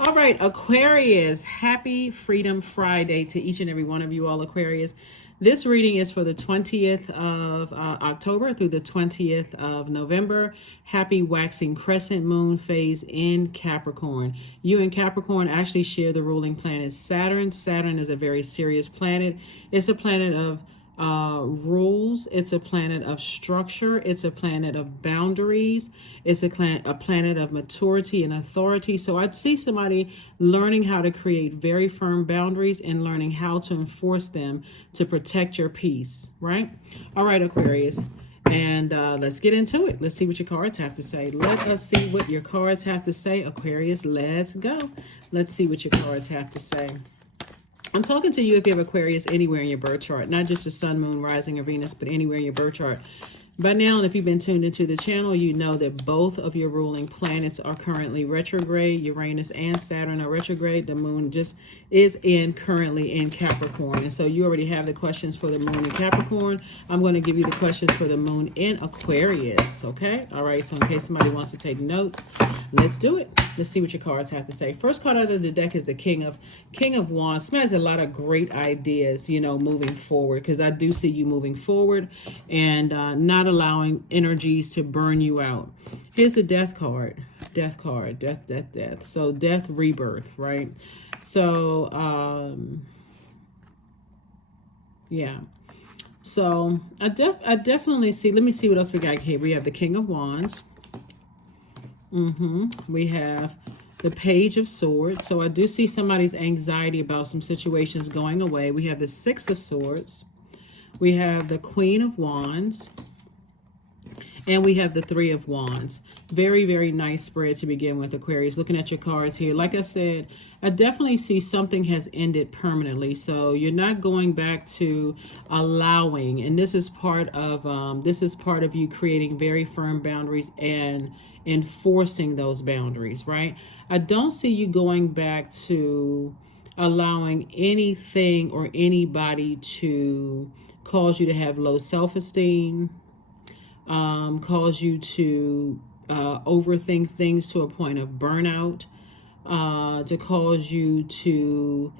All right, Aquarius, happy Freedom Friday to each and every one of you all, Aquarius. This reading is for the 20th of October through the 20th of November. Happy waxing crescent moon phase in Capricorn. You and Capricorn actually share the ruling planet Saturn. Saturn is a very serious planet. It's a planet of rules. It's a planet of structure. It's a planet of boundaries. It's a planet of maturity and authority. So I'd see somebody learning how to create very firm boundaries and learning how to enforce them to protect your peace, right? All right, Aquarius. And let's get into it. Let's see what your cards have to say. Let us see what your cards have to say, Aquarius. Let's go. Let's see what your cards have to say. I'm talking to you if you have Aquarius anywhere in your birth chart, not just the sun, moon, rising, or Venus, but anywhere in your birth chart. By now, if you've been tuned into the channel, you know that both of your ruling planets are currently retrograde. Uranus and Saturn are retrograde. The moon just is currently in Capricorn. And so you already have the questions for the moon in Capricorn. I'm going to give you the questions for the moon in Aquarius. Okay? All right. So in case somebody wants to take notes, let's do it. Let's see what your cards have to say. First card out of the deck is the King of Wands. Somebody has a lot of great ideas, moving forward, because I do see you moving forward and not allowing energies to burn you out. Here's the Death card. Death. So death, rebirth, right? So, yeah. So I definitely see, let me see what else we got here. We have the King of Wands. We have the Page of Swords. So I do see somebody's anxiety about some situations going away. We have the Six of Swords. We have the Queen of Wands. And we have the Three of Wands. Very, very nice spread to begin with, Aquarius. Looking at your cards here. Like I said, I definitely see something has ended permanently. So you're not going back to allowing. And this is part of you creating very firm boundaries and enforcing those boundaries, right? I don't see you going back to allowing anything or anybody to cause you to have low self-esteem, cause you to overthink things to a point of burnout, to cause you to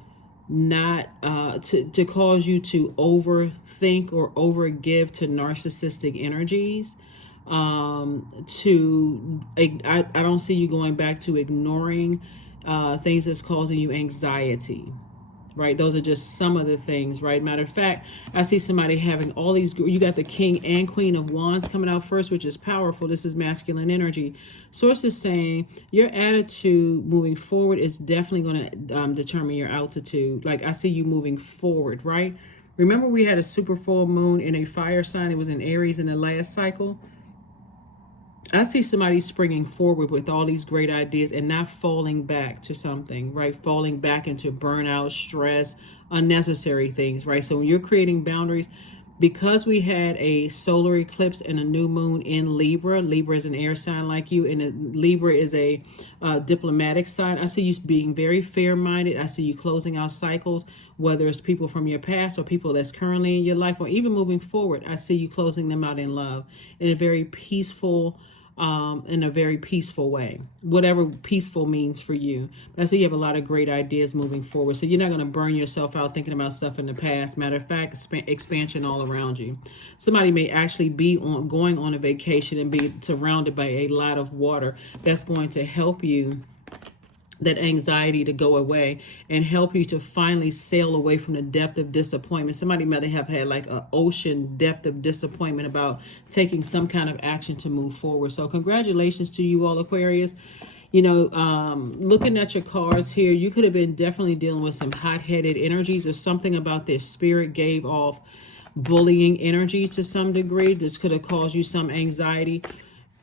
not to cause you to overthink or overgive to narcissistic energies. I don't see you going back to ignoring things that's causing you anxiety. Right, those are just some of the things, right? Matter of fact, I see somebody having all these, you got the King and Queen of Wands coming out first, which is powerful. This is masculine energy. Source is saying your attitude moving forward is definitely going to determine your altitude. Like I see you moving forward, right? Remember we had a super full moon in a fire sign. It was in Aries in the last cycle. I see somebody springing forward with all these great ideas and not falling back to something, right? Falling back into burnout, stress, unnecessary things, right? So when you're creating boundaries, because we had a solar eclipse and a new moon in Libra, Libra is an air sign like you, and Libra is a diplomatic sign. I see you being very fair-minded. I see you closing out cycles, whether it's people from your past or people that's currently in your life, or even moving forward. I see you closing them out in love in a very peaceful way, whatever peaceful means for you. But I see you have a lot of great ideas moving forward. So you're not going to burn yourself out thinking about stuff in the past. Matter of fact, expansion all around you. Somebody may actually be going on a vacation and be surrounded by a lot of water. That's going to help you, that anxiety to go away, and help you to finally sail away from the depth of disappointment. Somebody might have had like an ocean depth of disappointment about taking some kind of action to move forward. So congratulations to you all, Aquarius. Looking at your cards here, you could have been definitely dealing with some hot-headed energies, or something about their spirit gave off bullying energy to some degree. This could have caused you some anxiety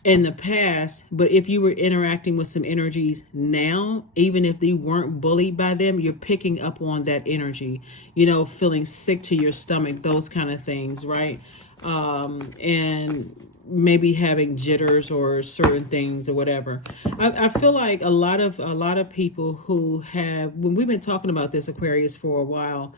in the past. But if you were interacting with some energies now, even if you weren't bullied by them, you're picking up on that energy, feeling sick to your stomach, those kind of things, right? And maybe having jitters or certain things or whatever. I feel like a lot of people who have, when we've been talking about this, Aquarius, for a while,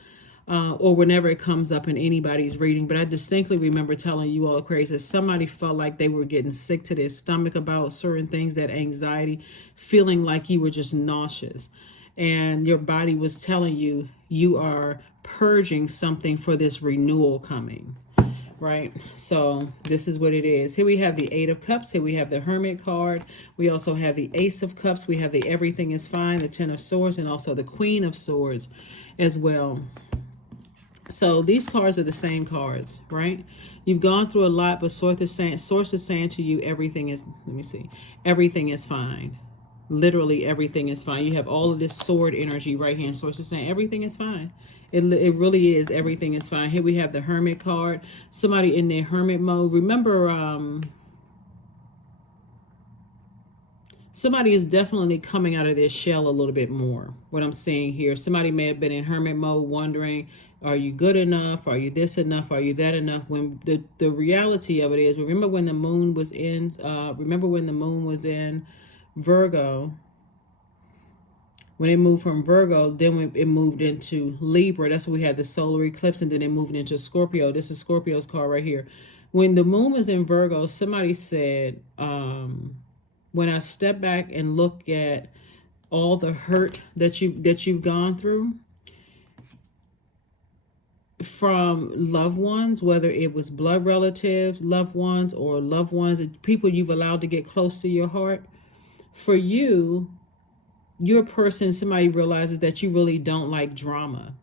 or whenever it comes up in anybody's reading. But I distinctly remember telling you all, Aquarius, that somebody felt like they were getting sick to their stomach about certain things, that anxiety, feeling like you were just nauseous. And your body was telling you, you are purging something for this renewal coming. Right? So this is what it is. Here we have the Eight of Cups. Here we have the Hermit card. We also have the Ace of Cups. We have the Everything is Fine, the Ten of Swords, and also the Queen of Swords as well. So these cards are the same cards, right? You've gone through a lot, but Source is saying to you, everything is, let me see, everything is fine. Literally everything is fine. You have all of this sword energy right here, and Source is saying everything is fine. It really is. Everything is fine. Here we have the Hermit card. Somebody in their hermit mode. Remember, somebody is definitely coming out of their shell a little bit more. What I'm saying here. Somebody may have been in hermit mode wondering, are you good enough? Are you this enough? Are you that enough? When the reality of it is, remember when the moon was in, Virgo. When it moved from Virgo, then it moved into Libra. That's when we had the solar eclipse, and then it moved into Scorpio. This is Scorpio's card right here. When the moon was in Virgo, somebody said, when I step back and look at all the hurt that you've gone through from loved ones, whether it was blood relatives, loved ones, or loved ones, people you've allowed to get close to your heart, for you, you're a person, somebody realizes that you really don't like drama,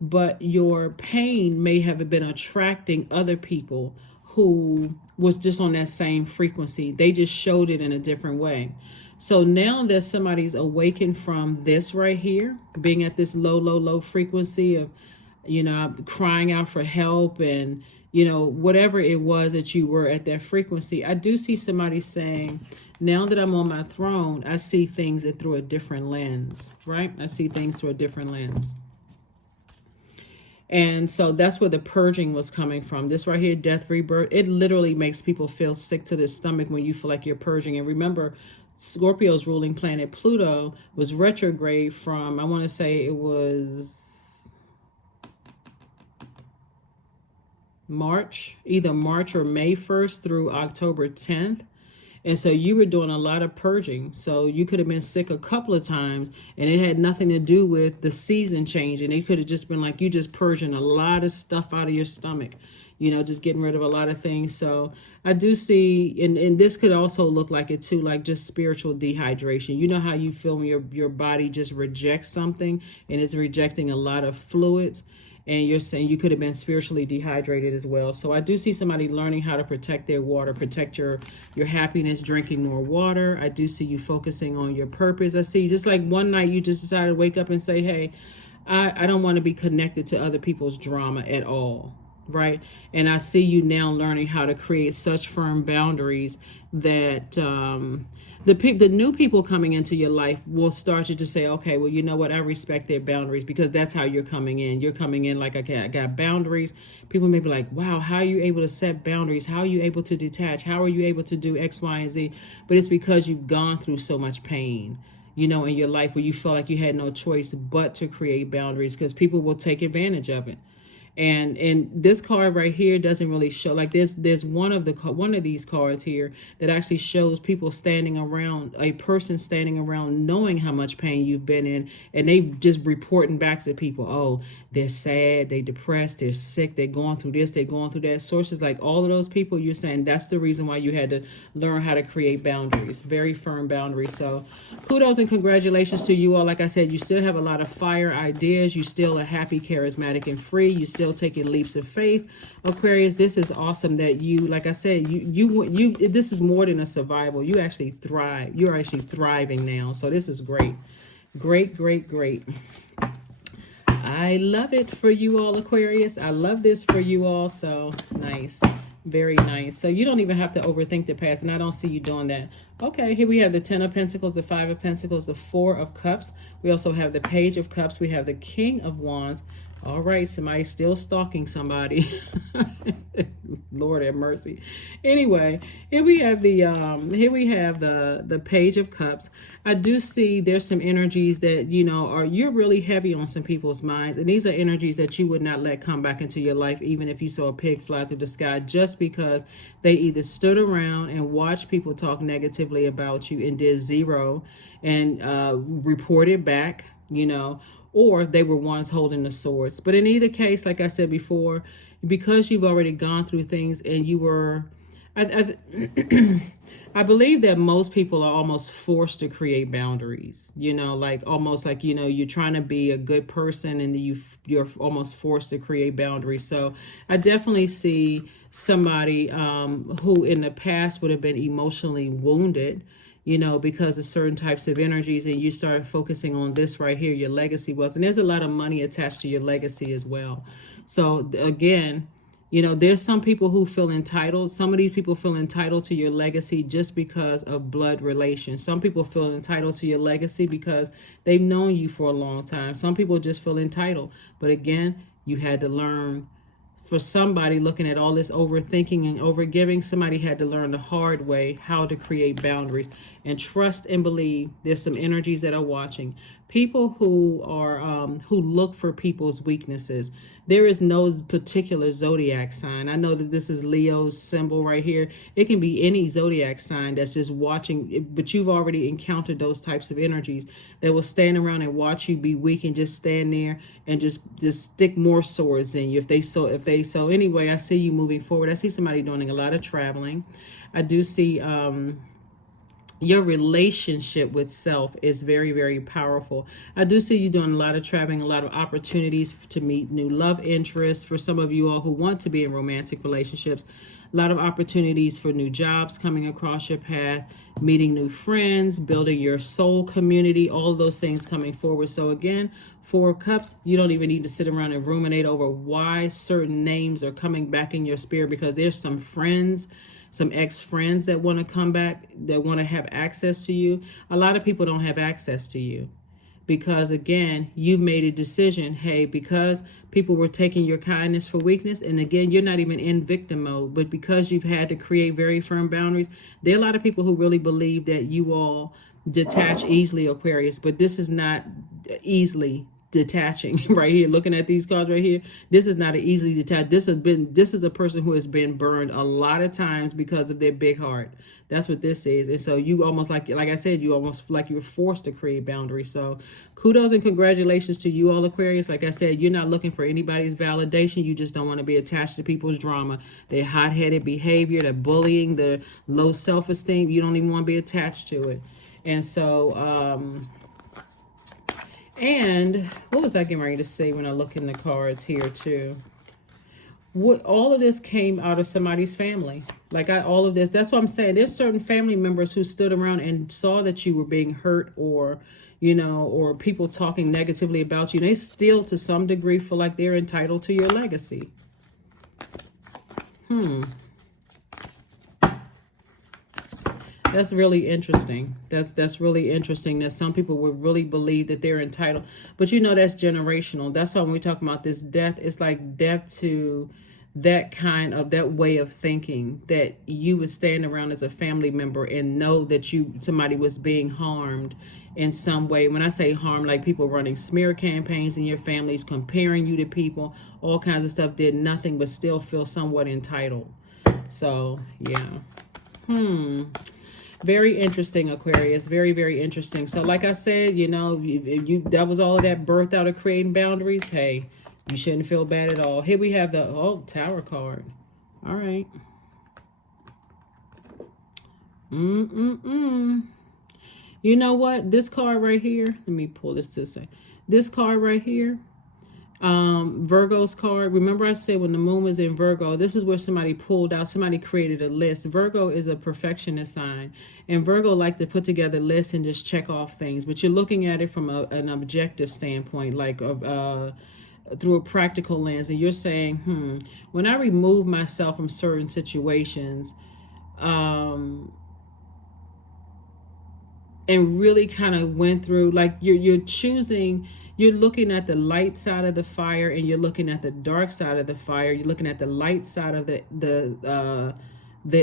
but your pain may have been attracting other people who was just on that same frequency. They just showed it in a different way. So now that somebody's awakened from this right here, being at this low frequency of, crying out for help and, whatever it was that you were at that frequency, I do see somebody saying, now that I'm on my throne, I see things through a different lens, right? I see things through a different lens. And so that's where the purging was coming from. This right here, death, rebirth, it literally makes people feel sick to the stomach when you feel like you're purging. And remember, Scorpio's ruling planet Pluto was retrograde from, I want to say it was either March or May 1st through October 10th. And so you were doing a lot of purging. So you could have been sick a couple of times, and it had nothing to do with the season changing. It could have just been like you just purging a lot of stuff out of your stomach, just getting rid of a lot of things. So I do see, and this could also look like it too, like just spiritual dehydration. You know how you feel when your body just rejects something and it's rejecting a lot of fluids. And you're saying you could have been spiritually dehydrated as well. So I do see somebody learning how to protect their water, protect your happiness, drinking more water. I do see you focusing on your purpose. I see just like one night you just decided to wake up and say, hey, I don't want to be connected to other people's drama at all, right? And I see you now learning how to create such firm boundaries that the new people coming into your life will start you to say, okay, well, you know what? I respect their boundaries, because that's how you're coming in. You're coming in like, okay, I got boundaries. People may be like, wow, how are you able to set boundaries? How are you able to detach? How are you able to do X, Y, and Z? But it's because you've gone through so much pain, in your life, where you felt like you had no choice but to create boundaries, because people will take advantage of it. And this card right here doesn't really show, like there's one of these cards here that actually shows people standing around, a person standing around knowing how much pain you've been in, and they just reporting back to people, oh, they're sad, they're depressed, they're sick, they're going through this, they're going through that. Sources like all of those people, you're saying that's the reason why you had to learn how to create boundaries, very firm boundaries. So kudos and congratulations to you all. Like I said, you still have a lot of fire ideas. You still are happy, charismatic, and free. You still taking leaps of faith. Aquarius, this is awesome that you, like I said, you this is more than a survival. You actually thrive. You're actually thriving now. So this is great. Great. I love it for you all, Aquarius. I love this for you all. So nice. Very nice. So you don't even have to overthink the past, and I don't see you doing that. Okay, here we have the 10 of Pentacles, the 5 of Pentacles, the 4 of Cups. We also have the Page of Cups. We have the King of Wands, All right, somebody's still stalking somebody. Lord have mercy. Anyway, here we have the Page of Cups. I do see there's some energies that you're really heavy on some people's minds, and these are energies that you would not let come back into your life, even if you saw a pig fly through the sky, just because they either stood around and watched people talk negatively about you and did zero and reported back, or they were ones holding the swords. But in either case, like I said before, because you've already gone through things and you were, I believe that most people are almost forced to create boundaries, like almost like, you're trying to be a good person and you're almost forced to create boundaries. So I definitely see somebody who in the past would have been emotionally wounded, because of certain types of energies, and you start focusing on this right here, your legacy wealth. And there's a lot of money attached to your legacy as well. So again, there's some people who feel entitled. Some of these people feel entitled to your legacy just because of blood relations. Some people feel entitled to your legacy because they've known you for a long time. Some people just feel entitled. But again, you had to learn. For somebody looking at all this overthinking and overgiving, somebody had to learn the hard way how to create boundaries and trust and believe. There's some energies that are watching. People who are who look for people's weaknesses. There is no particular zodiac sign. I know that this is Leo's symbol right here. It can be any zodiac sign that's just watching, but you've already encountered those types of energies that will stand around and watch you be weak and just stand there and just stick more swords in you if they so anyway. I see you moving forward. I see somebody doing a lot of traveling. I do see your relationship with self is very, very powerful. I do see you doing a lot of traveling, a lot of opportunities to meet new love interests. For some of you all who want to be in romantic relationships, a lot of opportunities for new jobs coming across your path, meeting new friends, building your soul community, all of those things coming forward. So again, Four of Cups, you don't even need to sit around and ruminate over why certain names are coming back in your spirit, because there's some friends, some ex-friends that want to come back, that want to have access to you. A lot of people don't have access to you because, again, you've made a decision. Hey, because people were taking your kindness for weakness, and again, you're not even in victim mode, but because you've had to create very firm boundaries, there are a lot of people who really believe that you all detach easily, Aquarius, but this is not easily detaching. Right here, looking at these cards right here, this is not an easily detached. This is a person who has been burned a lot of times because of their big heart. That's what this is. And so you almost like I said, you almost like you were forced to create boundaries. So kudos and congratulations to you all, Aquarius. Like I said, you're not looking for anybody's validation. You just don't want to be attached to people's drama, their hot-headed behavior, the bullying, the low self-esteem. You don't even want to be attached to it. And so and what was I getting ready to say when I look in the cards here too? What all of this came out of somebody's family. All of this, that's what I'm saying. There's certain family members who stood around and saw that you were being hurt, or or people talking negatively about you. They still to some degree feel like they're entitled to your legacy. That's really interesting. That's really interesting that some people would really believe that they're entitled. But that's generational. That's why when we talk about this death, it's like death to that way of thinking, that you would stand around as a family member and know that somebody was being harmed in some way. When I say harm, like people running smear campaigns in your families, comparing you to people, all kinds of stuff, did nothing but still feel somewhat entitled. So yeah. Very interesting, Aquarius. Very, very interesting. So like I said, if that was all of that birthed out of creating boundaries, hey, you shouldn't feel bad at all. Here we have the Tower card. All right. You know what? This card right here, let me pull this to say. This card right here, Virgo's card. Remember I said when the moon was in Virgo, this is where somebody pulled out, somebody created a list. Virgo is a perfectionist sign, and Virgo like to put together lists and just check off things, but you're looking at it from an objective standpoint, like through a practical lens, and you're saying, when I remove myself from certain situations, and really kind of went through, like you're choosing You're looking at the light side of the fire, and you're looking at the dark side of the fire. You're looking at the light side of the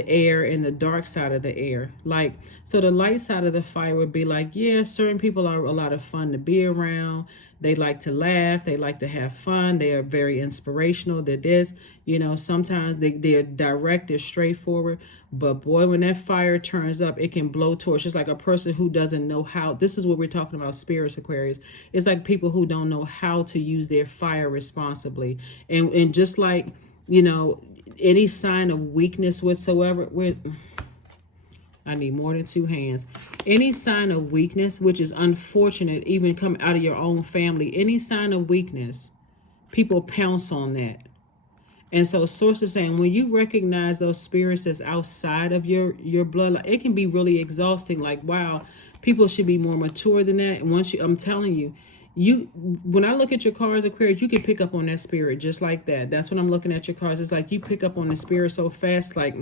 air and the dark side of the air. Like, so the light side of the fire would be like, yeah, certain people are a lot of fun to be around. They like to laugh. They like to have fun. They are very inspirational. They're this, sometimes they're direct, they're straightforward. But boy, when that fire turns up, it can blow torch. It's like a person who doesn't know how. This is what we're talking about, spirits, Aquarius. It's like people who don't know how to use their fire responsibly. And just like, any sign of weakness whatsoever, I need more than two hands. Any sign of weakness, which is unfortunate, even come out of your own family, any sign of weakness, people pounce on that. And so source is saying, when you recognize those spirits that's outside of your bloodline, it can be really exhausting. Like, wow, people should be more mature than that. And I'm telling you, when I look at your cards, Aquarius, you can pick up on that spirit just like that. That's when I'm looking at your cards. It's like you pick up on the spirit so fast, like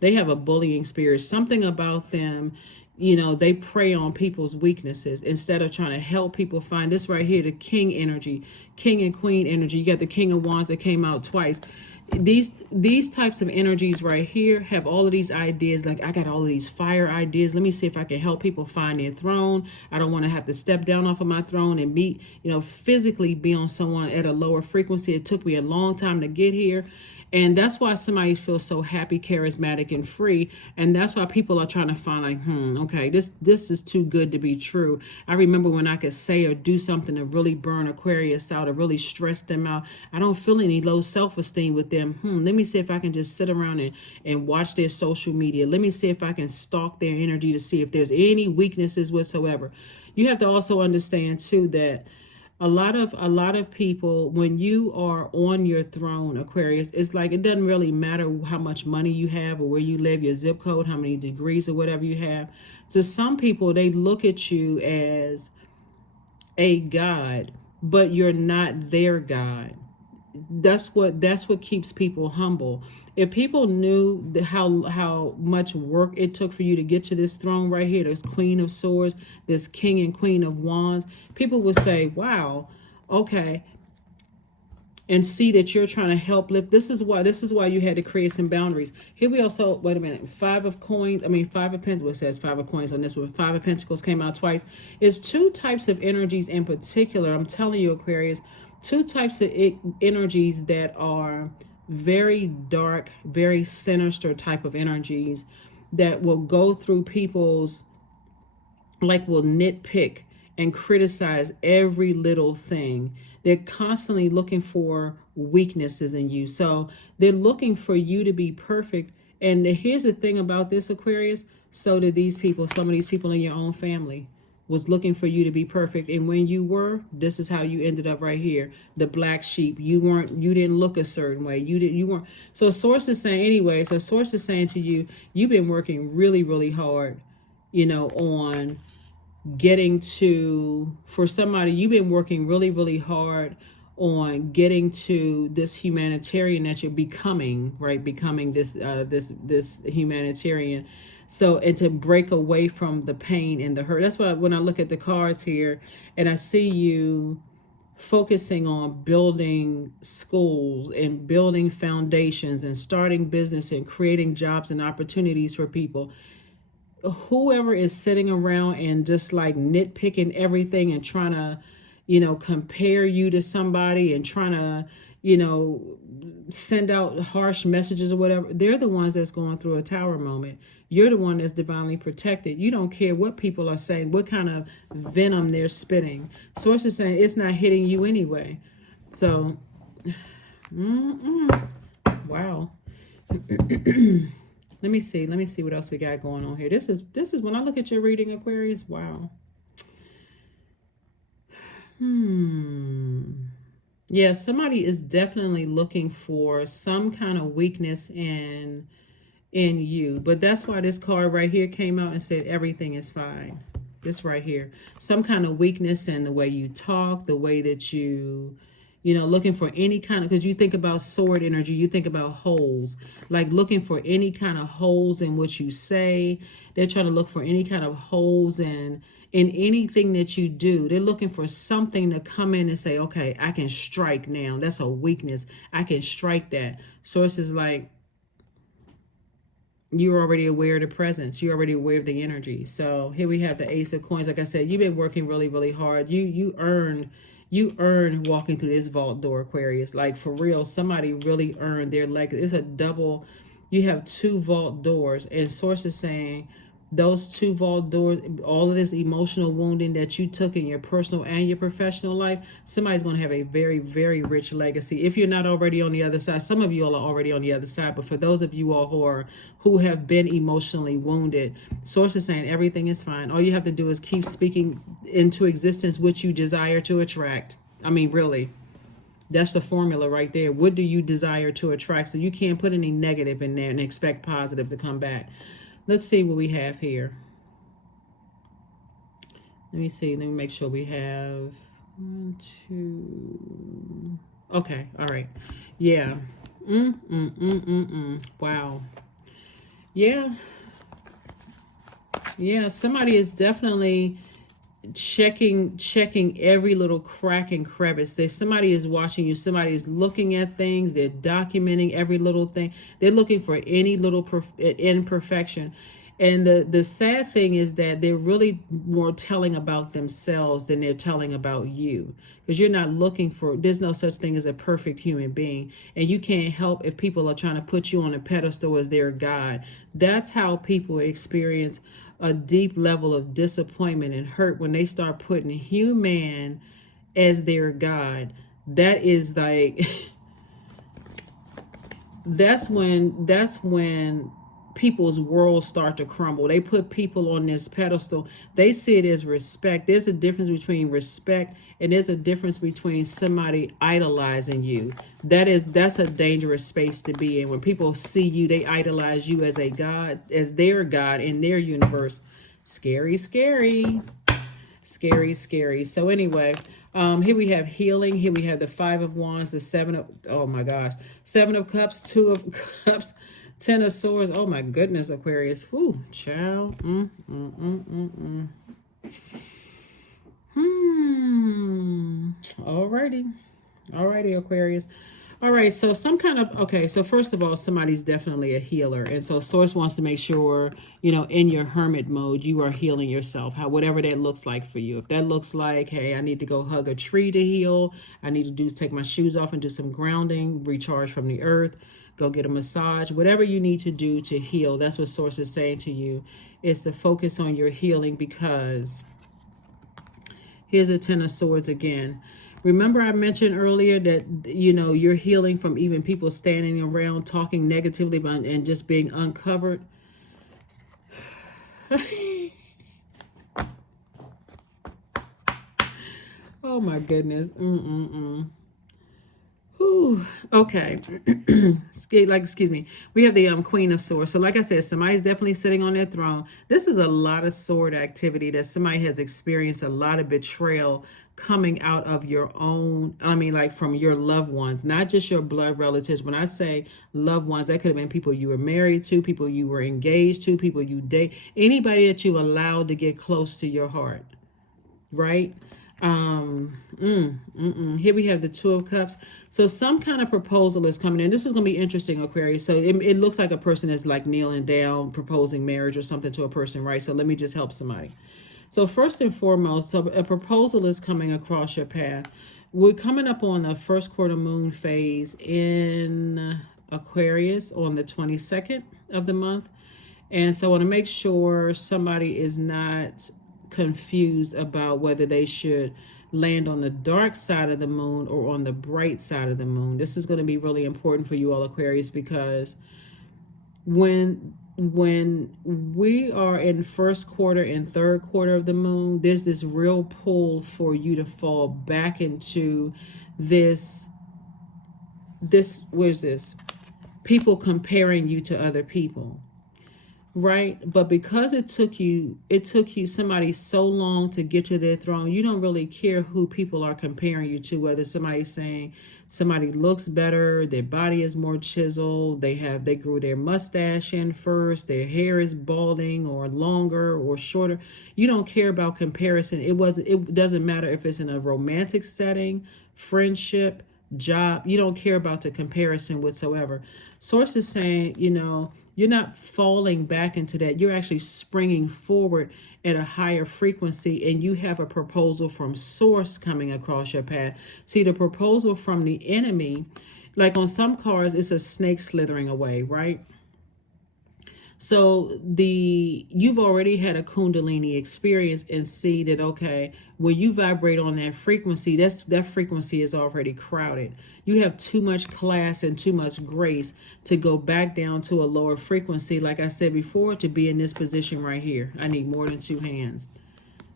they have a bullying spirit. Something about them, they prey on people's weaknesses instead of trying to help people find this right here, the king energy, king and queen energy. You got the king of wands that came out twice. These types of energies right here have all of these ideas. Like, I got all of these fire ideas. Let me see if I can help people find their throne. I don't want to have to step down off of my throne and meet, physically be on someone at a lower frequency. It took me a long time to get here. And that's why somebody feels so happy, charismatic, and free. And that's why people are trying to find like, okay, this is too good to be true. I remember when I could say or do something to really burn Aquarius out or really stress them out. I don't feel any low self-esteem with them. Let me see if I can just sit around and watch their social media. Let me see if I can stalk their energy to see if there's any weaknesses whatsoever. You have to also understand too that a lot of people, when you are on your throne, Aquarius, it's like it doesn't really matter how much money you have or where you live, your zip code, how many degrees or whatever you have. To some people, they look at you as a god, but you're not their god. That's what keeps people humble. If people knew how much work it took for you to get to this throne right here, this Queen of Swords, this King and Queen of Wands, people would say, wow, okay, and see that you're trying to help lift. This is why you had to create some boundaries. Here we also, wait a minute, Five of Pentacles, it says Five of Coins on this one. Five of Pentacles came out twice. It's two types of energies in particular. I'm telling you, Aquarius, two types of energies that are very dark, very sinister type of energies that will go through people's, like, will nitpick and criticize every little thing. They're constantly looking for weaknesses in you. So they're looking for you to be perfect. And here's the thing about this, Aquarius. So did these people, some of these people in your own family was looking for you to be perfect. And when you were, this is how you ended up right here. The black sheep. You didn't look a certain way. You weren't. So source is saying anyway, source is saying to you, you've been working really, really hard, on getting to, for somebody, you've been working really, really hard on getting to this humanitarian that you're becoming, right? Becoming this humanitarian. So, and to break away from the pain and the hurt. That's why when I look at the cards here and I see you focusing on building schools and building foundations and starting business and creating jobs and opportunities for people, whoever is sitting around and just like nitpicking everything and trying to, compare you to somebody and trying to, send out harsh messages or whatever, they're the ones that's going through a tower moment. You're the one that's divinely protected. You don't care what people are saying, what kind of venom they're spitting. Source is saying it's not hitting you anyway. So, wow. Let me see what else we got going on here. This is when I look at your reading, Aquarius. Wow. Yeah, somebody is definitely looking for some kind of weakness in you. But that's why this card right here came out and said everything is fine. This right here. Some kind of weakness in the way you talk, the way that you looking for any kind of, because you think about sword energy, you think about holes, like looking for any kind of holes in what you say. They're trying to look for any kind of holes in in anything that you do. They're looking for something to come in and say, okay, I can strike now. That's a weakness. I can strike that. Source is like, you're already aware of the presence. You're already aware of the energy. So here we have the Ace of Coins. Like I said, you've been working really, really hard. You earn walking through this vault door, Aquarius. Like, for real, somebody really earned their legacy. It's a double. You have 2 vault doors, and Source is saying those 2 vault doors, all of this emotional wounding that you took in your personal and your professional life, somebody's going to have a very, very rich legacy. If you're not already on the other side, some of you all are already on the other side, but for those of you all who have been emotionally wounded, Source is saying everything is fine. All you have to do is keep speaking into existence what you desire to attract. I mean, really. That's the formula right there. What do you desire to attract? So you can't put any negative in there and expect positive to come back. Let's see what we have here. Let me see. Let me make sure we have 1, 2. Okay. All right. Yeah. Wow. Yeah. Yeah. Somebody is definitely checking every little crack and crevice. Somebody is watching you. Somebody is looking at things. They're documenting every little thing. They're looking for any little imperfection. And the sad thing is that they're really more telling about themselves than they're telling about you, because you're not looking for, there's no such thing as a perfect human being, and you can't help if people are trying to put you on a pedestal as their God. That's how people experience a deep level of disappointment and hurt when they start putting human as their God. That is like that's when people's worlds start to crumble. They put people on this pedestal. They see it as respect. There's a difference between respect, and there's a difference between somebody idolizing you. That's a dangerous space to be in. When people see you, they idolize you as a god, as their god in their universe. Scary, scary. Scary, scary. So anyway, here we have healing. Here we have the 5 of Wands, the 7 of, oh my gosh, 7 of Cups, 2 of Cups, 10 of Swords. Oh my goodness, Aquarius. Whoo, child. Alrighty, Aquarius. All right, so so first of all, somebody's definitely a healer. And so Source wants to make sure, in your hermit mode, you are healing yourself, whatever that looks like for you. If that looks like, hey, I need to go hug a tree to heal. I need to take my shoes off and do some grounding, recharge from the earth, go get a massage, whatever you need to do to heal. That's what Source is saying to you, is to focus on your healing, because here's a 10 of Swords again. Remember I mentioned earlier that, you're healing from even people standing around talking negatively about and just being uncovered. Oh my goodness. Whew. Okay. Excuse me. We have the Queen of Swords. So like I said, somebody's definitely sitting on their throne. This is a lot of sword activity that somebody has experienced, a lot of betrayal coming out of your own, like from your loved ones, not just your blood relatives. When I say loved ones, that could have been people you were married to, people you were engaged to, people you date, anybody that you allowed to get close to your heart, right? Here we have the 2 of Cups. So some kind of proposal is coming in. This is going to be interesting, Aquarius. So it looks like a person is like kneeling down, proposing marriage or something to a person, right? So let me just help somebody. So first and foremost, so a proposal is coming across your path. We're coming up on the first quarter moon phase in Aquarius on the 22nd of the month. And so I want to make sure somebody is not confused about whether they should land on the dark side of the moon or on the bright side of the moon. This is going to be really important for you all, Aquarius, because when we are in first quarter and third quarter of the moon, there's this real pull for you to fall back into this where's this? People comparing you to other people. right? But because it took you somebody so long to get to their throne, you don't really care who people are comparing you to, whether somebody's saying somebody looks better, their body is more chiseled, they grew their mustache in first, their hair is balding or longer or shorter. You don't care about comparison. It doesn't matter if it's in a romantic setting, friendship, job. You don't care about the comparison whatsoever. Source is saying, you're not falling back into that. You're actually springing forward at a higher frequency, and you have a proposal from source coming across your path. See, the proposal from the enemy, like on some cards, it's a snake slithering away, right? So you've already had a Kundalini experience and see that, okay, when you vibrate on that frequency, that frequency is already crowded. You have too much class and too much grace to go back down to a lower frequency. Like I said before, to be in this position right here, I need more than two hands.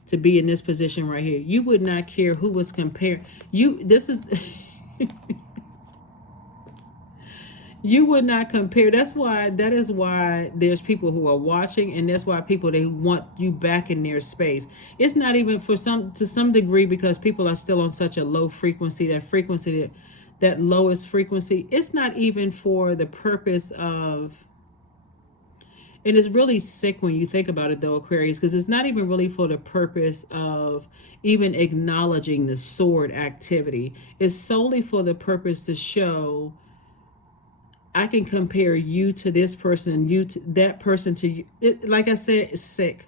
To be in this position right here, you would not care who was compared. This is You would not compare. That is why there's people who are watching, and that's why they want you back in their space. It's not even to some degree, because people are still on such a low frequency, that lowest frequency. It's not even for the purpose of, and it's really sick when you think about it though, Aquarius, because it's not even really for the purpose of even acknowledging the sword activity. It's solely for the purpose to show, I can compare you to this person, you to that person, to you. Like I said, it's sick.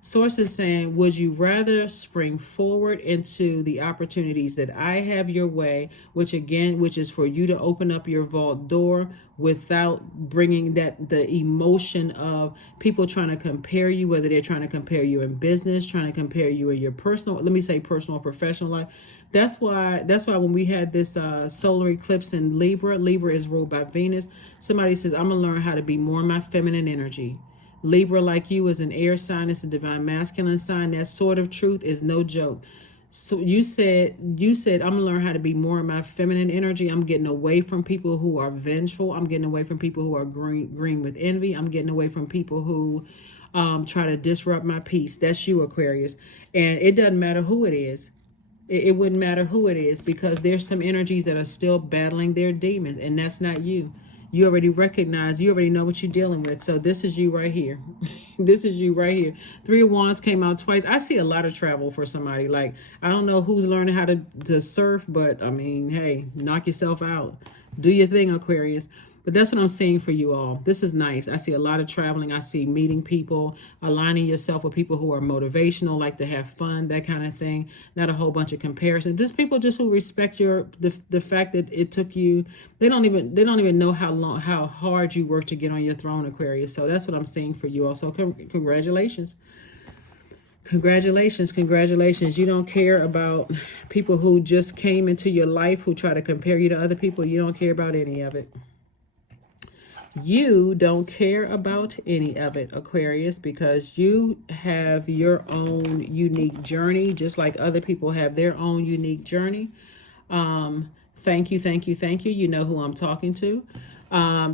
Source is saying, would you rather spring forward into the opportunities that I have your way, which is for you to open up your vault door without bringing the emotion of people trying to compare you, whether they're trying to compare you in business, trying to compare you in your personal or professional life. That's why when we had this solar eclipse in Libra is ruled by Venus. Somebody says, I'm going to learn how to be more in my feminine energy. Libra, like you, is an air sign. It's a divine masculine sign. That sort of truth is no joke. So you said, I'm going to learn how to be more in my feminine energy. I'm getting away from people who are vengeful. I'm getting away from people who are green with envy. I'm getting away from people who try to disrupt my peace. That's you, Aquarius. And it doesn't matter who it is. It wouldn't matter who it is, because there's some energies that are still battling their demons, and that's not you. You already know what you're dealing with. So this is you right here. This is you right here. 3 of Wands came out twice. I see a lot of travel for somebody. Like, I don't know who's learning how to surf, but I mean, hey, knock yourself out. Do your thing, Aquarius. But that's what I'm seeing for you all. This is nice. I see a lot of traveling. I see meeting people, aligning yourself with people who are motivational, like to have fun, that kind of thing. Not a whole bunch of comparison. Just people who respect the fact that it took you. They don't even know how hard you worked to get on your throne, Aquarius. So that's what I'm seeing for you also. Congratulations. Congratulations. You don't care about people who just came into your life who try to compare you to other people. You don't care about any of it. You don't care about any of it, Aquarius, because you have your own unique journey, just like other people have their own unique journey. Thank you. You know who I'm talking to.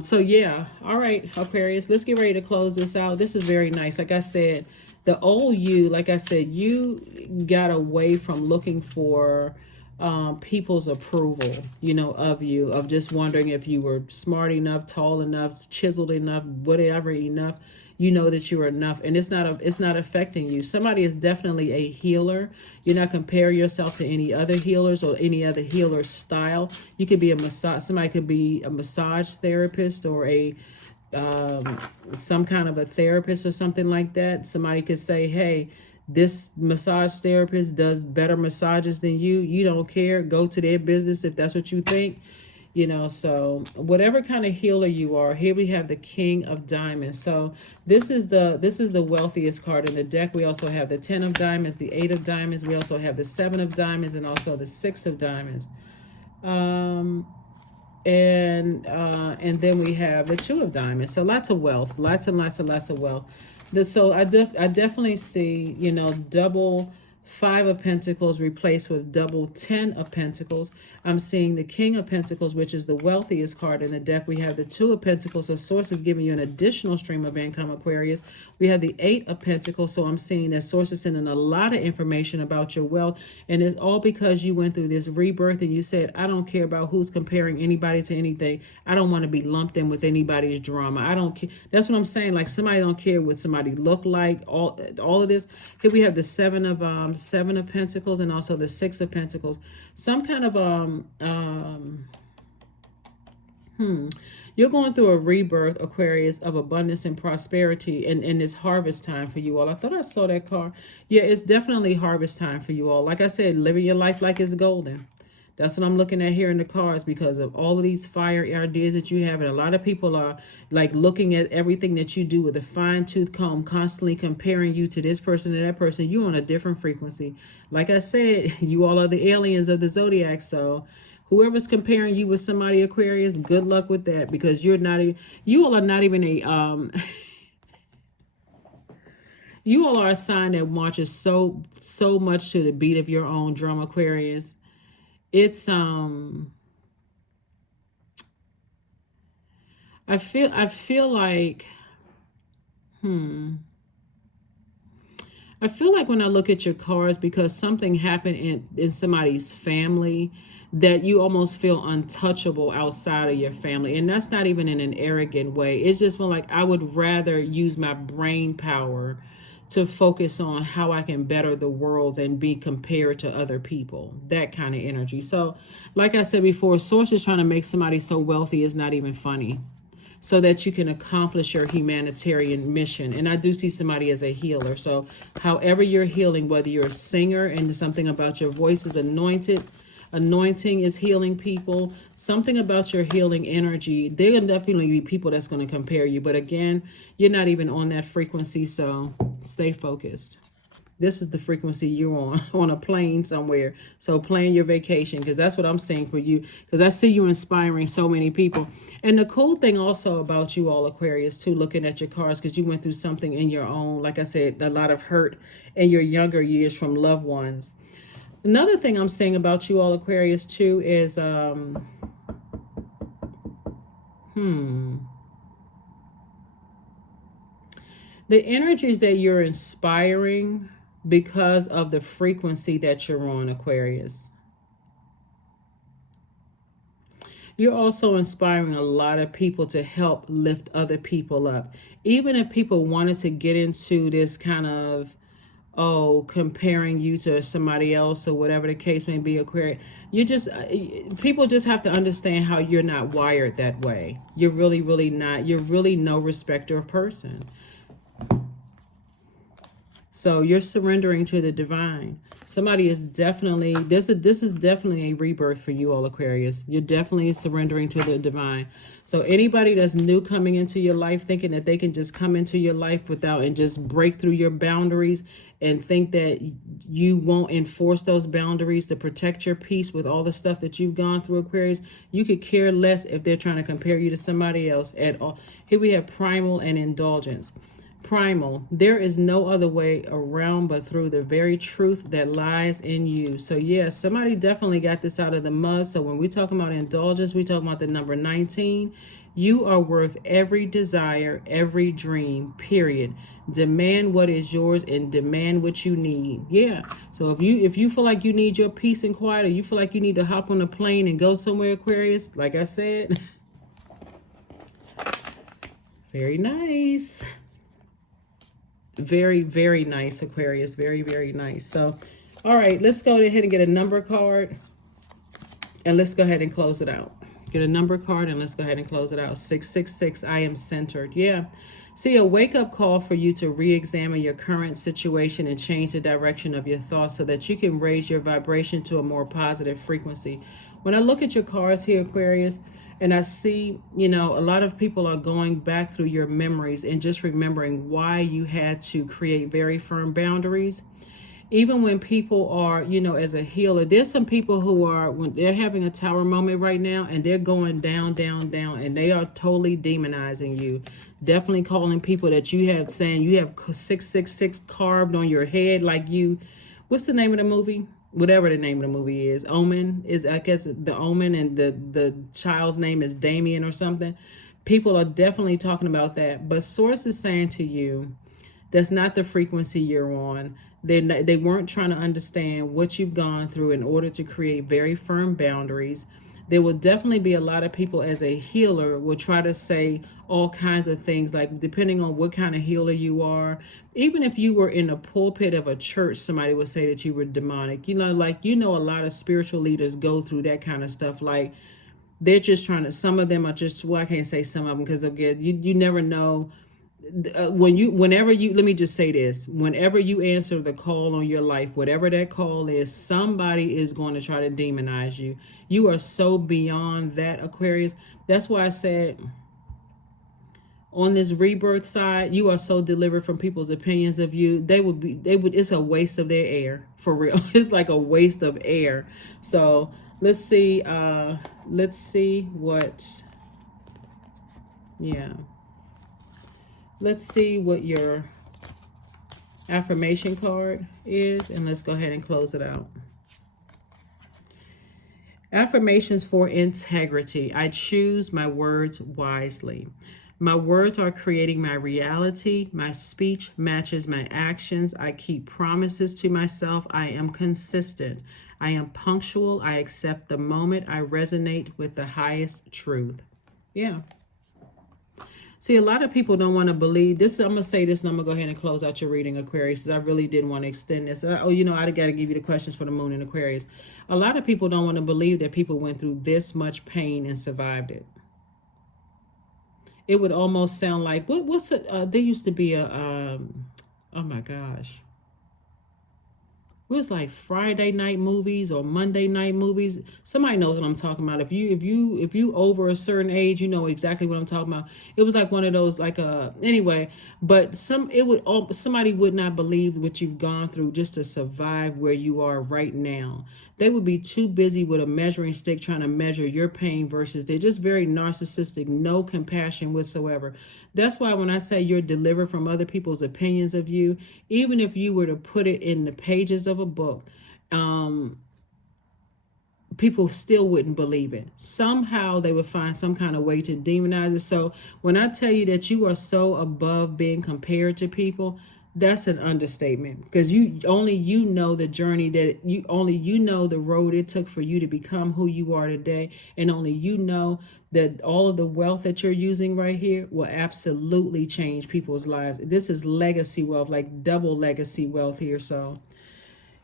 So yeah, all right, Aquarius, let's get ready to close this out. This is very nice. Like I said, the old you, you got away from looking for people's approval, of you, of just wondering if you were smart enough, tall enough, chiseled enough, whatever enough. You know that you are enough, and it's not affecting you. Somebody is definitely a healer. You're not comparing yourself to any other healers or any other healer style. You could be somebody could be a massage therapist or some kind of a therapist or something like that. Somebody could say, hey, this massage therapist does better massages than you. You don't care. Go to their business if that's what you think. So whatever kind of healer you are, here we have the King of Diamonds. So this is the wealthiest card in the deck. We also have the 10 of Diamonds, the 8 of Diamonds. We also have the 7 of Diamonds and also the 6 of Diamonds. And then we have the 2 of Diamonds. So lots of wealth, lots of wealth. So I definitely see, double Five of Pentacles replaced with double 10 of Pentacles. I'm seeing the King of Pentacles, which is the wealthiest card in the deck. We have the Two of Pentacles, so Source is giving you an additional stream of income, Aquarius. We have the Eight of Pentacles, so I'm seeing that Source is sending a lot of information about your wealth, and it's all because you went through this rebirth and you said, I don't care about who's comparing anybody to anything. I don't want to be lumped in with anybody's drama. I don't care. That's what I'm saying. Like, somebody don't care what somebody look like. All of this. Here we have the Seven of Pentacles and also the Six of Pentacles. Some kind of you're going through a rebirth, Aquarius, of abundance and prosperity, and it's harvest time for you all. I thought I saw that card. Yeah, it's definitely harvest time for you all. Like I said, living your life like it's golden. That's what I'm looking at here in the cards, because of all of these fire ideas that you have. And a lot of people are like looking at everything that you do with a fine-tooth comb, constantly comparing you to this person and that person. You're on a different frequency. Like I said, you all are the aliens of the Zodiac. So whoever's comparing you with somebody, Aquarius, good luck with that, because you're not even, you all are not even a, you all are a sign that marches so much to the beat of your own drum, Aquarius. It's I feel like I feel like when I look at your cards, because something happened in somebody's family, that you almost feel untouchable outside of your family. And that's not even in an arrogant way. It's just more like, I would rather use my brain power to focus on how I can better the world than be compared to other people. That kind of energy. So like I said before, Source is trying to make somebody so wealthy is not even funny, so that you can accomplish your humanitarian mission. And I do see somebody as a healer. So however you're healing, whether you're a singer and something about your voice is anointing is healing people, something about your healing energy, there will definitely be people that's going to compare you. But again, you're not even on that frequency, so stay focused. This is the frequency you're on a plane somewhere. So plan your vacation, because that's what I'm saying for you, because I see you inspiring so many people. And the cool thing also about you all, Aquarius, too, looking at your cards, because you went through something in your own, like I said, a lot of hurt in your younger years from loved ones. Another thing I'm saying about you all, Aquarius, too, is the energies that you're inspiring because of the frequency that you're on, Aquarius. You're also inspiring a lot of people to help lift other people up. Even if people wanted to get into this kind of, comparing you to somebody else or whatever the case may be, Aquarius, people just have to understand how you're not wired that way. You're really, really not. You're really no respecter of person. So you're surrendering to the divine. Somebody is definitely, this is definitely a rebirth for you all, Aquarius. You're definitely surrendering to the divine. So anybody that's new coming into your life, thinking that they can just come into your life without and just break through your boundaries and think that you won't enforce those boundaries to protect your peace with all the stuff that you've gone through, Aquarius, you could care less if they're trying to compare you to somebody else at all. Here we have primal and indulgence. Primal, there is no other way around but through the very truth that lies in you. So yeah, somebody definitely got this out of the mud. So when we talk about indulgence, we talk about the number 19. You are worth every desire, every dream, period. Demand what is yours and demand what you need. Yeah. So if you feel like you need your peace and quiet, or you feel like you need to hop on a plane and go somewhere, Aquarius, like I said, very nice. Very, very nice, Aquarius. Very, very nice. So, all right, let's go ahead and get a number card. And let's go ahead and close it out. Get a number card and let's go ahead and close it out. 666, I am centered. Yeah. See, a wake-up call for you to re-examine your current situation and change the direction of your thoughts so that you can raise your vibration to a more positive frequency. When I look at your cards here, Aquarius, and I see, a lot of people are going back through your memories and just remembering why you had to create very firm boundaries. Even when people are, as a healer, there's some people who are, when they're having a tower moment right now and they're going down, down, down, and they are totally demonizing you. Definitely calling people that you have, saying you have 666 carved on your head, like you what's the name of the movie? Whatever the name of the movie is, Omen is, I guess, the Omen, and the child's name is Damien or something. People are definitely talking about that, but Source is saying to you, that's not the frequency you're on. They weren't trying to understand what you've gone through in order to create very firm boundaries. There will definitely be a lot of people, as a healer, will try to say all kinds of things, like depending on what kind of healer you are. Even if you were in the pulpit of a church, somebody would say that you were demonic. Like, a lot of spiritual leaders go through that kind of stuff. Like, they're just trying to, some of them are just, well, I can't say some of them because again, you never know. Whenever you, let me just say this, whenever you answer the call on your life, whatever that call is, somebody is going to try to demonize you. You are so beyond that, Aquarius. That's why I said on this rebirth side, you are so delivered from people's opinions of you. It's a waste of their air, for real. It's like a waste of air. So let's see let's see what your affirmation card is, and let's go ahead and close it out. Affirmations for integrity. I choose my words wisely. My words are creating my reality. My speech matches my actions. I keep promises to myself. I am consistent. I am punctual. I accept the moment. I resonate with the highest truth. Yeah. See, a lot of people don't want to believe this. I'm going to say this and I'm going to go ahead and close out your reading, Aquarius, because I really didn't want to extend this. I got to give you the questions for the moon in Aquarius. A lot of people don't want to believe that people went through this much pain and survived it. It would almost sound like, what's it? There used to be oh my gosh. It was like Friday night movies or Monday night movies. Somebody knows what I'm talking about. If you over a certain age, you know exactly what I'm talking about. It was like one of those, like anyway. But somebody would not believe what you've gone through just to survive where you are right now. They would be too busy with a measuring stick trying to measure your pain versus they're just very narcissistic, no compassion whatsoever. That's why when I say you're delivered from other people's opinions of you, even if you were to put it in the pages of a book, people still wouldn't believe it. Somehow they would find some kind of way to demonize it. So when I tell you that you are so above being compared to people, that's an understatement, because you know the journey that you know the road it took for you to become who you are today, and only you know that all of the wealth that you're using right here will absolutely change people's lives. This is legacy wealth, like double legacy wealth here. So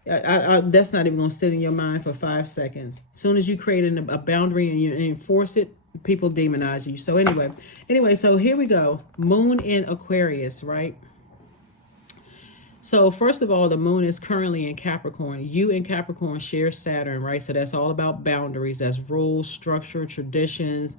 that's not even going to sit in your mind for 5 seconds. As soon as you create a boundary and you enforce it, people demonize you. So anyway, so here we go. Moon in Aquarius, right? So first of all, the moon is currently in Capricorn. You and Capricorn share Saturn, right? So that's all about boundaries. That's rules, structure, traditions,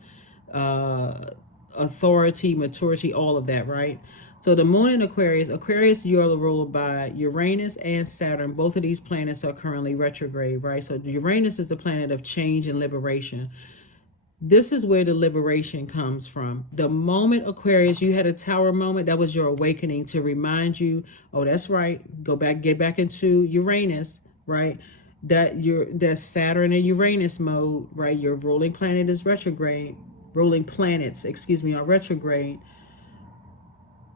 authority, maturity, all of that, right? So the moon in Aquarius, you are ruled by Uranus and Saturn. Both of these planets are currently retrograde, right? So Uranus is the planet of change and liberation. This is where the liberation comes from. The moment, Aquarius, you had a tower moment, that was your awakening to remind you, oh, that's right, get back into Uranus, right? That's Saturn and Uranus mode, right? Your ruling planet is retrograde. Ruling planets, are retrograde.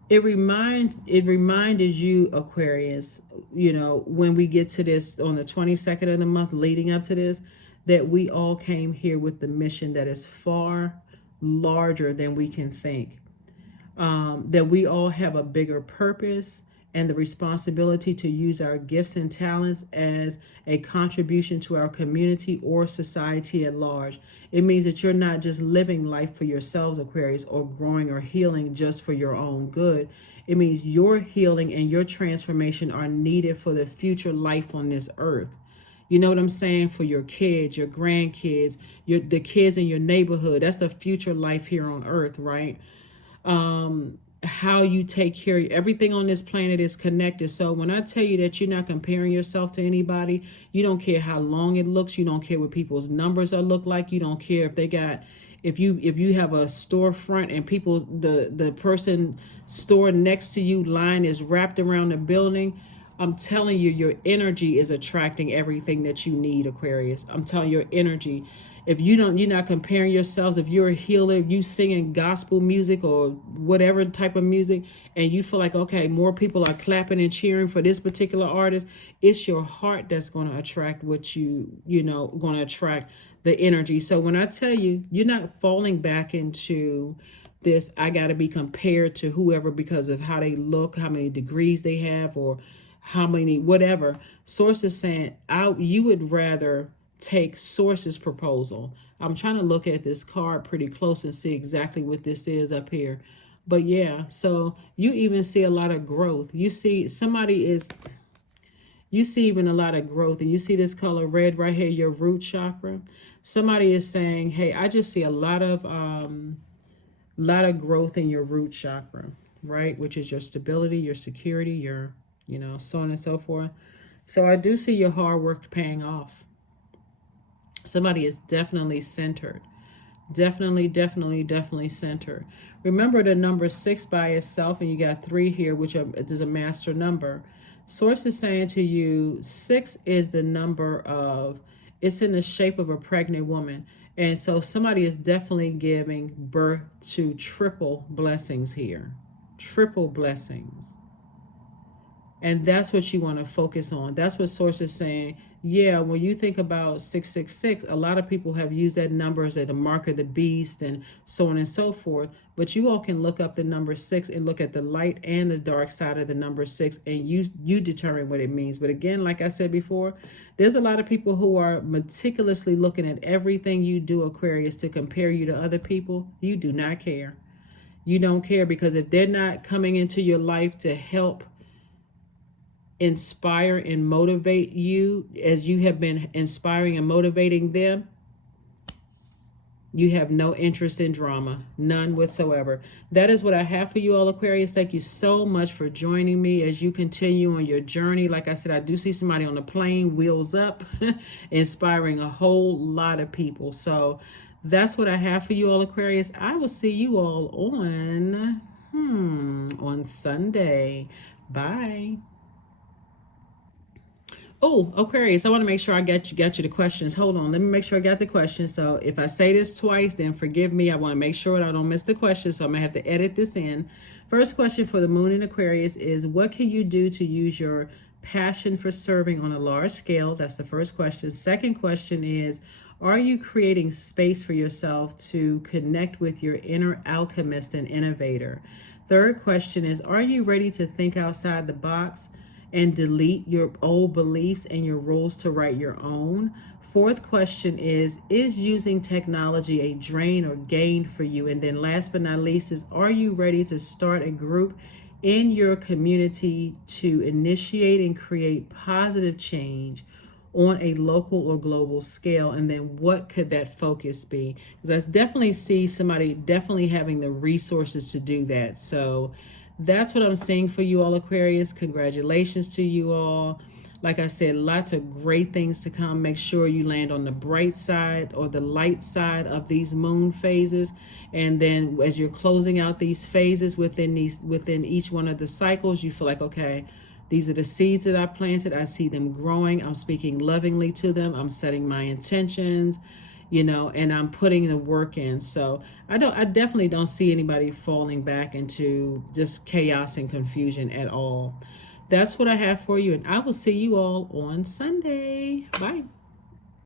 It reminded you, Aquarius, when we get to this on the 22nd of the month leading up to this, that we all came here with the mission that is far larger than we can think. That we all have a bigger purpose and the responsibility to use our gifts and talents as a contribution to our community or society at large. It means that you're not just living life for yourselves, Aquarius, or growing or healing just for your own good. It means your healing and your transformation are needed for the future life on this earth. You know what I'm saying? For your kids, your grandkids, the kids in your neighborhood. That's the future life here on earth, right? How you take care of everything on this planet is connected. So when I tell you that you're not comparing yourself to anybody, you don't care how long it looks. You don't care what people's numbers look like. You don't care if they got, if you have a storefront and the person store next to you line is wrapped around the building. I'm telling you, your energy is attracting everything that you need, Aquarius. I'm telling you, your energy. If you're not comparing yourselves, if you're a healer, if you singing gospel music or whatever type of music, and you feel like, okay, more people are clapping and cheering for this particular artist, it's your heart that's going to attract what going to attract the energy. So when I tell you, you're not falling back into this, I got to be compared to whoever because of how they look, how many degrees they have, or how many, whatever. Source is saying, you would rather take Source's proposal. I'm trying to look at this card pretty close and see exactly what this is up here. But yeah, so you even see a lot of growth. You see even a lot of growth, and you see this color red right here, your root chakra. Somebody is saying, hey, I just see a lot of growth in your root chakra, right? Which is your stability, your security, your, so on and so forth. So I do see your hard work paying off. Somebody is definitely centered. Definitely centered. Remember the number 6 by itself, and you got 3 here, which is a master number. Source is saying to you, 6 is the number of, it's in the shape of a pregnant woman. And so somebody is definitely giving birth to triple blessings here. Triple blessings. And that's what you want to focus on. That's what Source is saying. Yeah, when you think about 666, a lot of people have used that number as the mark of the beast and so on and so forth. But you all can look up the number 6 and look at the light and the dark side of the number 6, and you determine what it means. But again, like I said before, there's a lot of people who are meticulously looking at everything you do, Aquarius, to compare you to other people. You do not care. You don't care, because if they're not coming into your life to help inspire and motivate you as you have been inspiring and motivating them, you have no interest in drama, none whatsoever. That is what I have for you all, Aquarius. Thank you so much for joining me as you continue on your journey. Like I said, I do see somebody on the plane, wheels up, inspiring a whole lot of people. So that's what I have for you all, Aquarius. I will see you all on Sunday. Bye. Oh, Aquarius, I want to make sure I got you the questions. Hold on. Let me make sure I got the questions. So if I say this twice, then forgive me. I want to make sure that I don't miss the question. So I'm going to have to edit this in. First question for the moon in Aquarius is, what can you do to use your passion for serving on a large scale? That's the first question. Second question is, are you creating space for yourself to connect with your inner alchemist and innovator? Third question is, are you ready to think outside the box and delete your old beliefs and your rules to write your own? Fourth question is using technology a drain or gain for you? And then last but not least is, are you ready to start a group in your community to initiate and create positive change on a local or global scale? And then what could that focus be? Because I definitely see somebody definitely having the resources to do that. So that's what I'm seeing for you all, Aquarius. Congratulations to you all. Like I said, lots of great things to come. Make sure you land on the bright side or the light side of these moon phases. And then as you're closing out these phases within each one of the cycles, you feel like, okay, these are the seeds that I planted. I see them growing. I'm speaking lovingly to them. I'm setting my intentions, and I'm putting the work in. So I definitely don't see anybody falling back into just chaos and confusion at all. That's what I have for you, and I will see you all on Sunday. Bye.